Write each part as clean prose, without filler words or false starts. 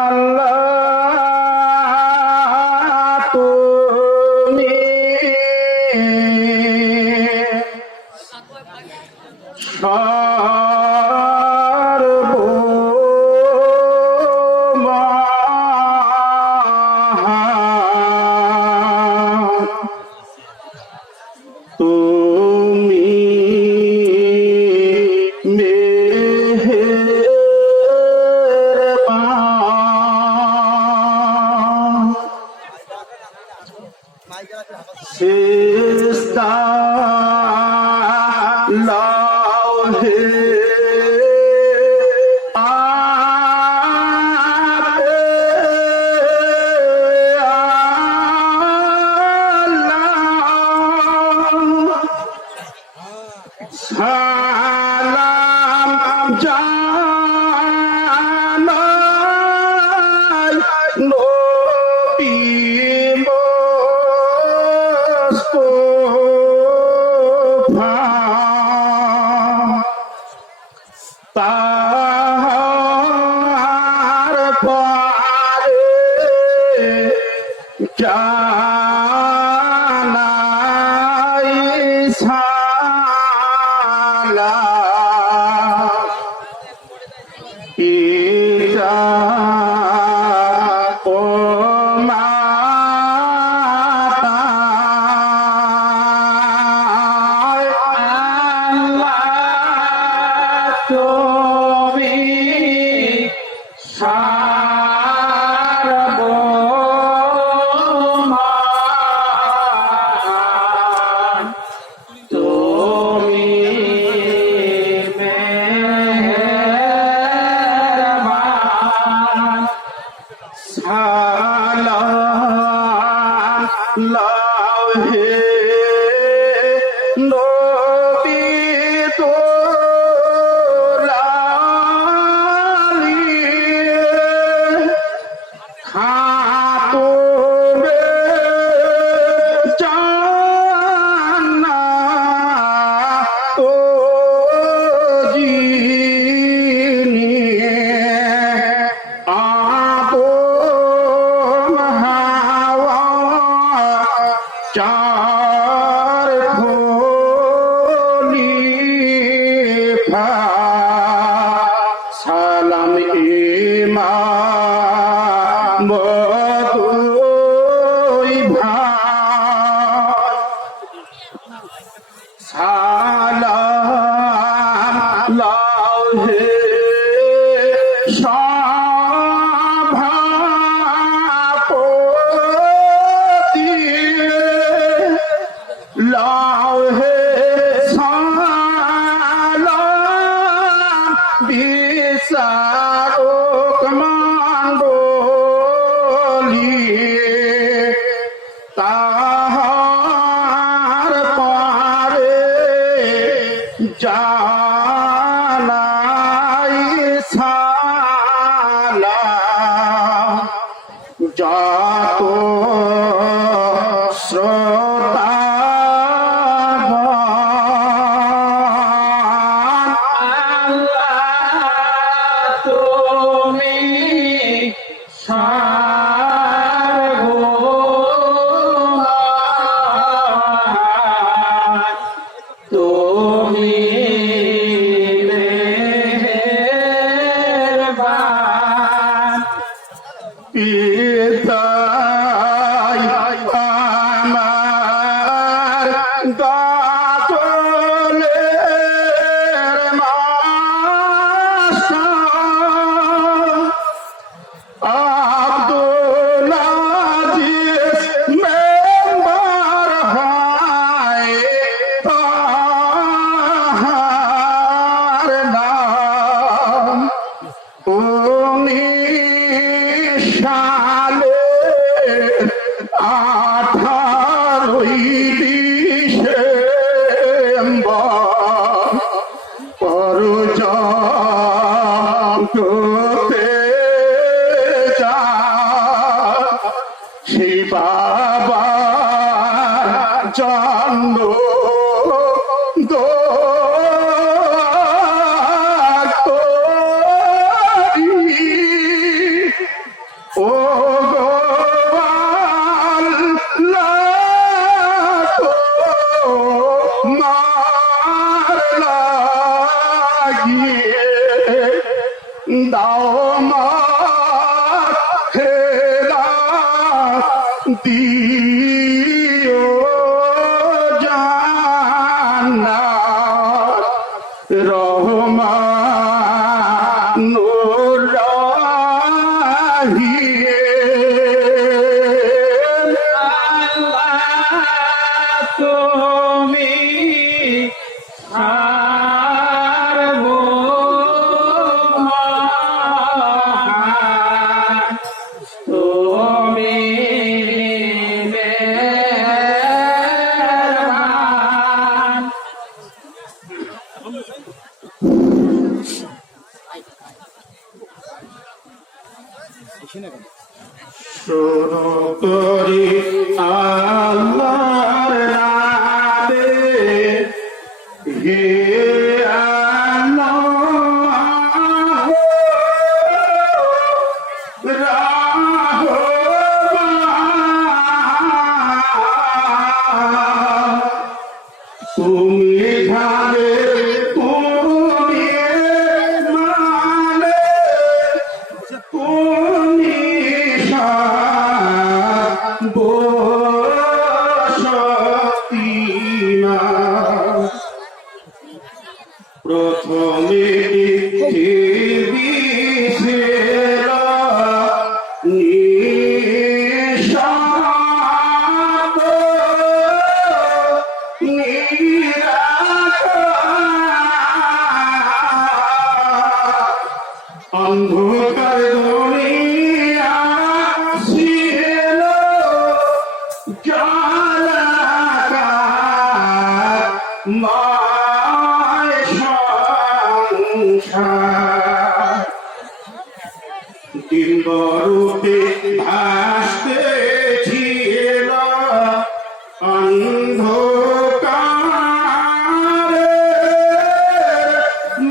আল্লাহ তুমি সিস্তা লাহে আপে আল্লাহ সালাম জানাই নবী তাহার পারে জানাই সালাম ইয়া তুমি সার্বভৌম তুমি মেহেরবান সালাম লাহে নবী খাতুবে জান্নাত ও যিনি আদম হাওয়া চার খলিফা সালাম ইমাম দুই ভাই সালাম লাহে সভাপতি লাহে সালাম বিচারক মণ্ডলী তাহার পারে জানাই সালাম যত শ্রোতা তুমি তুমি মেহেরবান পিতাই আমার গাজলের মাস্টার আব্দুল আজিজ মেম্বার হয় তাহার নাম 19 সালে 18 ডিসেম্বর পরজগতে সেই বাবার জন্ম দোয়া দাও মাখেরা দিও জান্নাত রহমানুর রহিম আল্লাহ তুমি সার্বভৌম, তুমি মেহেরবান। শুরু করি আল্লাহর নামে, হে আল্লাহ রহমান। তুমি ধারে তুমি মানে তুমি শক্তিমান। প্রথমে পৃথিবী ছিল নিঃশব্দ, নিরাকার। অন্ধকার দুনিয়া ছিল জলাকার, মায় সংসার। দিনবরূপে ভাসতেছিল অন্ধকারে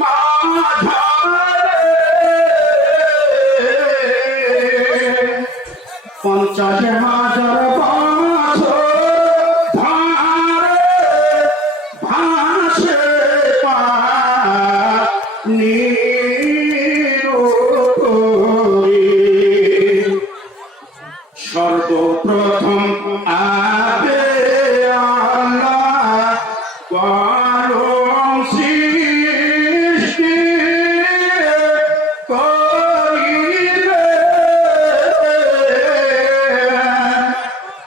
মাঝারে 50,000 বছর ধরে ভাসে পানির উপরে। সর্বপ্রথম আগে আল্লাহ করম সৃষ্টি করিলেন।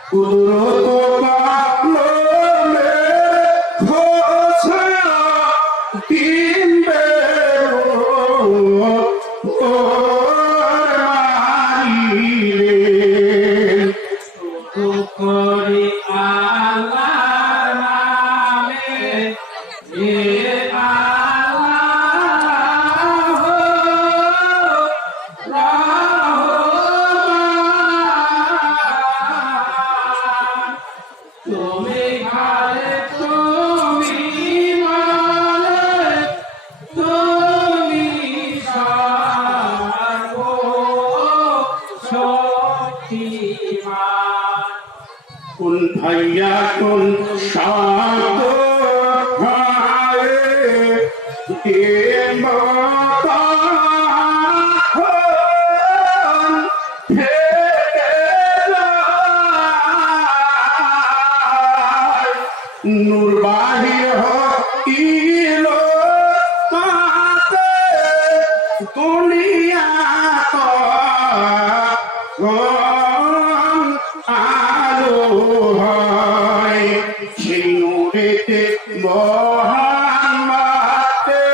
কুদরত কালমে ঘোষণা দিলেন মারিলেন। করি আল্লাহর নামে, হে আল্লাহ রহমান। তুমি ঘরে তুমি মালিক, তুমি সর্বশক্তিমান। কুন ভাইয়া কুন শান্ত ভাই দেবতা হন ফেরে যায়। নূর বাহির হইল তাতে দুনিয়া আলো হয়। সেই নূরেতে মহান মাতে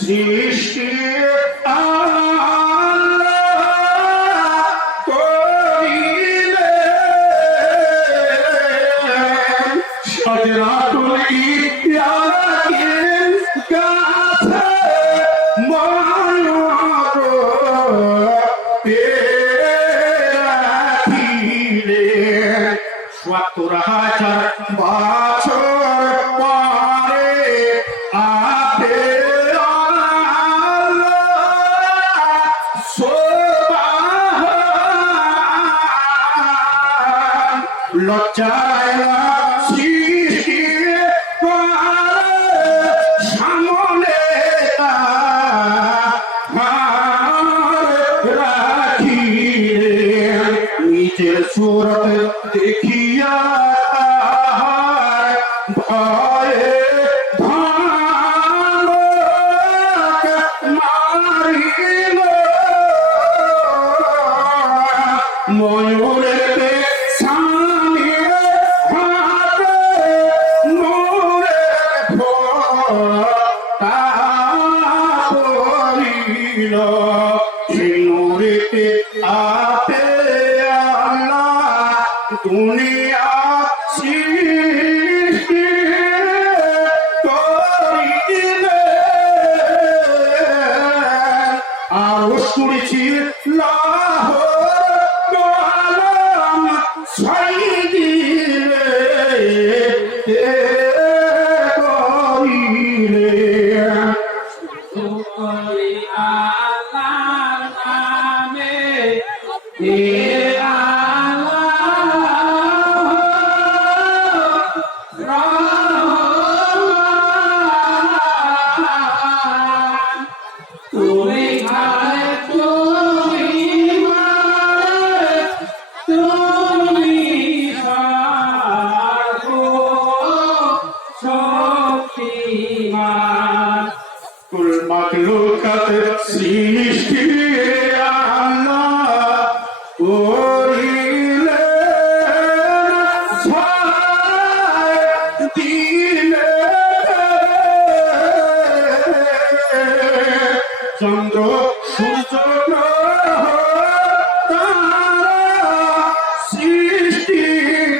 সৃষ্টি আল্লাহ করিলেন। সজরাতুল ইতিয়াকিন গাছে মনোর পেরাখিলেন। ৭০,০০০ বছর পরে আপে লজ্জায় সৃষ্টি করে সামনে सूरत देखिया भये भांग मारिल मयूरेते सामने हाथे मोरे फोटा पड़िल नूरेते आपे अल्लाह दुनिया सृष्टि करिलेন আরশ করেছি লাহোর কালাম ছাই দিলে করিলেন করি আল্লাহর নামে হে তুমি খালে তুমি মারে তুমি শক্তিমান কুল মাখলুকাত সৃষ্টি আল্লাহ করিলেন ছাই দিলে চন্দ্র সূর্য গ্রহ তারা সৃষ্টি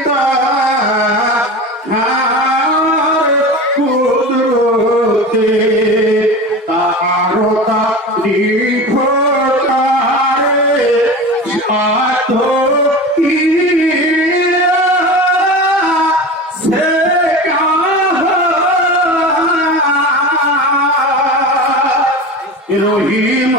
তাহার কুদরতে তাহার তারিফকারে সাত ইয়া সে কাহা রহিম